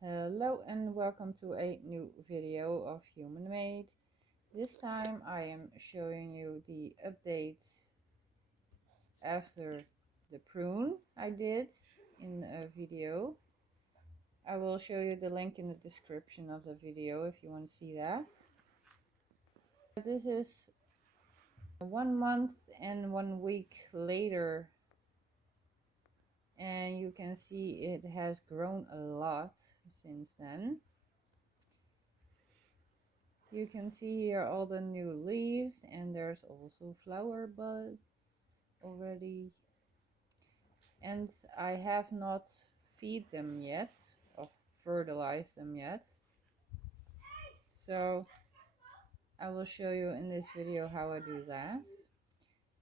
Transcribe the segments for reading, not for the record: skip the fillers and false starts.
Hello and welcome to a new video of Human Made. This time I am showing you the updates after the prune I did in a video. I will show you the link in the description of the video if you want to see that. This is 1 month and 1 week later, and you can see it has grown a lot since then. You can see here all the new leaves, and there's also flower buds already. And I have not feed them yet or fertilized them yet. So I will show you in this video how I do that.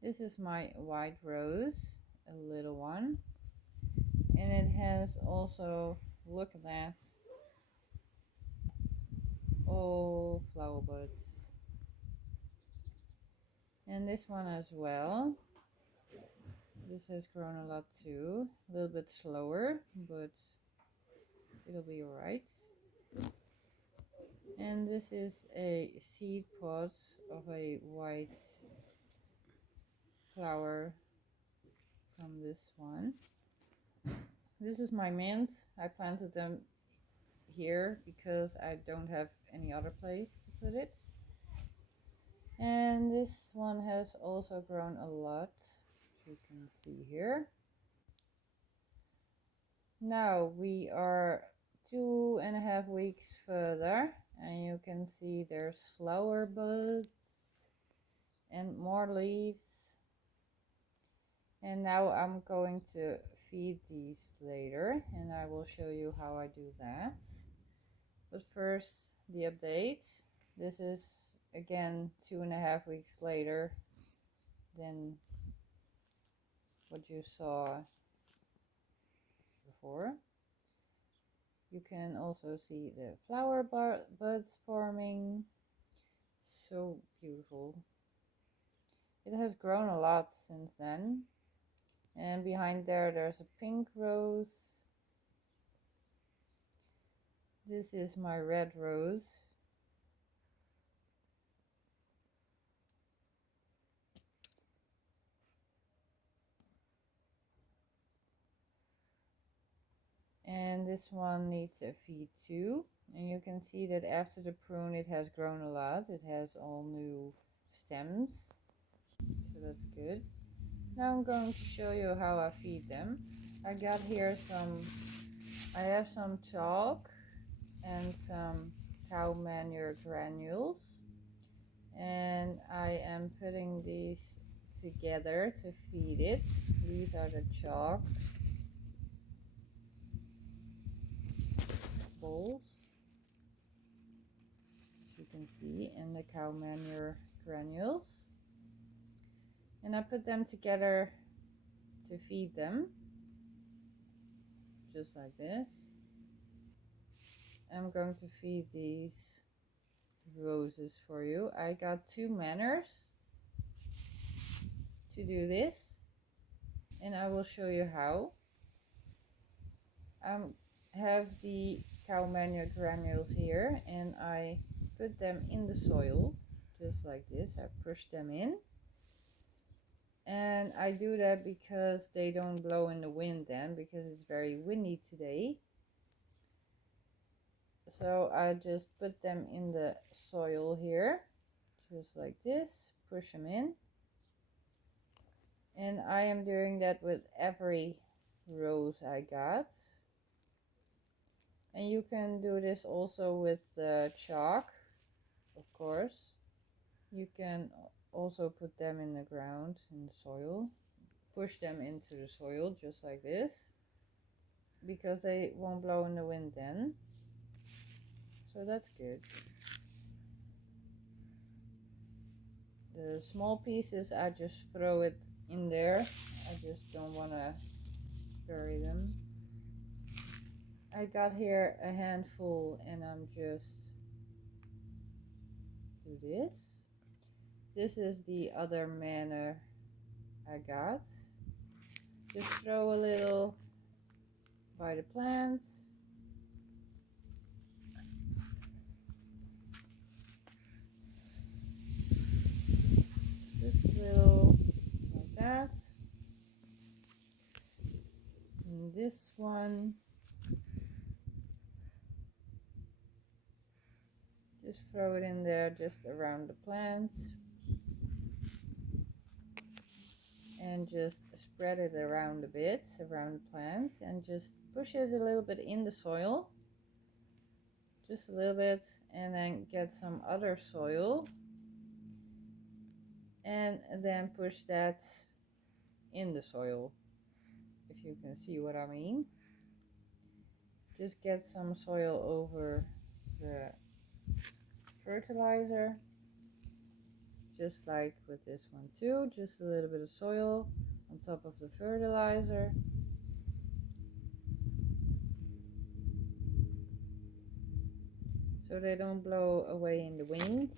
This is my white rose, a little one. And it has also, look at that, all flower buds. And this one as well. This has grown a lot too, a little bit slower, but it'll be alright. And this is a seed pod of a white flower from this one. This is my mint. I planted them here because I don't have any other place to put it. And this one has also grown a lot, you can see here. Now we are 2.5 weeks further, and you can see there's flower buds and more leaves. And now I'm going to feed these later, and I will show you how I do that. But first, the update. This is again 2.5 weeks later than what you saw before. You can also see the flower buds forming. So beautiful. It has grown a lot since then. And behind there's a pink rose. This is my red rose. And this one needs a feed too. And you can see that after the prune it has grown a lot. It has all new stems. So that's good. Now I'm going to show you how I feed them. I got here I have some chalk and some cow manure granules. And I am putting these together to feed it. These are the chalk balls, as you can see, and the cow manure granules. And I put them together to feed them, just like this. I'm going to feed these roses for you. I got 2 manners to do this, and I will show you how. I have the cow manure granules here, and I put them in the soil, just like this. I push them in. And I do that because they don't blow in the wind then, because it's very windy today. So I just put them in the soil here, just like this, push them in. And I am doing that with every rose I got. And you can do this also with the chalk, of course. You can also put them in the ground, in the soil. Push them into the soil, just like this, because they won't blow in the wind then. So that's good. The small pieces, I just throw it in there. I just don't want to bury them. I got here a handful, and I'm just do this. This is the other manner I got. Just throw a little by the plants. throw it in there just around the plant. And just spread it around a bit, around the plant, and just push it a little bit in the soil. Just a little bit, and then get some other soil. And then push that in the soil, if you can see what I mean. Just get some soil over the fertilizer, just like with this one too, just a little bit of soil on top of the fertilizer. So they don't blow away in the wind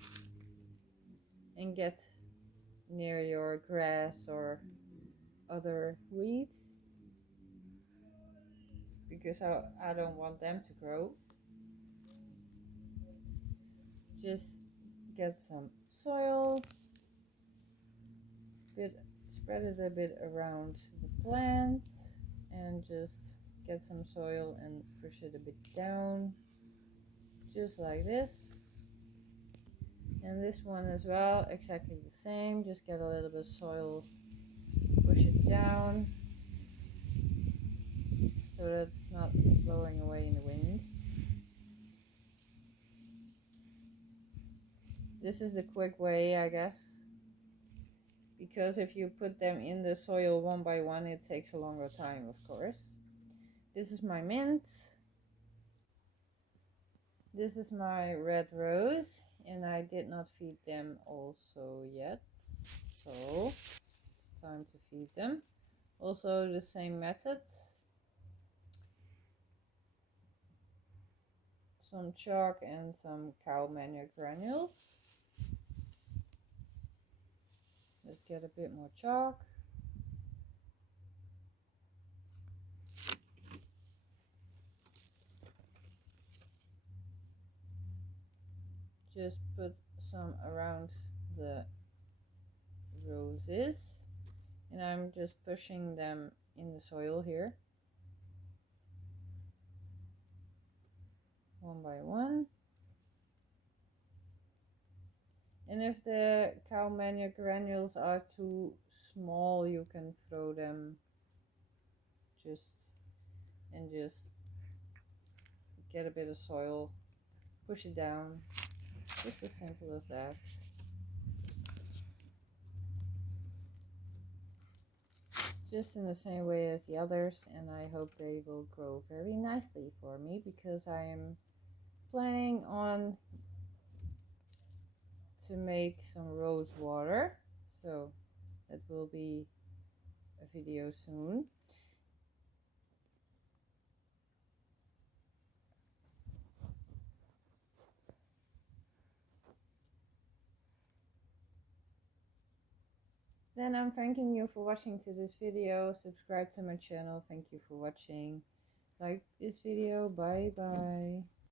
and get near your grass or other weeds, because I don't want them to grow. Just get some soil, spread it a bit around the plant, and just get some soil and push it a bit down, just like this. And this one as well, exactly the same. Just get a little bit of soil, push it down so that it's not blowing away in the wind. This is the quick way, I guess, because if you put them in the soil one by one, it takes a longer time, of course. This is my mint. This is my red rose, and I did not feed them also yet, so it's time to feed them. Also the same method. Some chalk and some cow manure granules. Let's get a bit more chalk. Just put some around the roses, and I'm just pushing them in the soil here, one by one. And if the cow manure granules are too small, you can throw them just get a bit of soil, push it down, just as simple as that. Just in the same way as the others, and I hope they will grow very nicely for me, because I am planning on to make some rose water, so that will be a video soon. Then I'm thanking you for watching to this video. Subscribe to my channel. Thank you for watching. Like this video. Bye bye.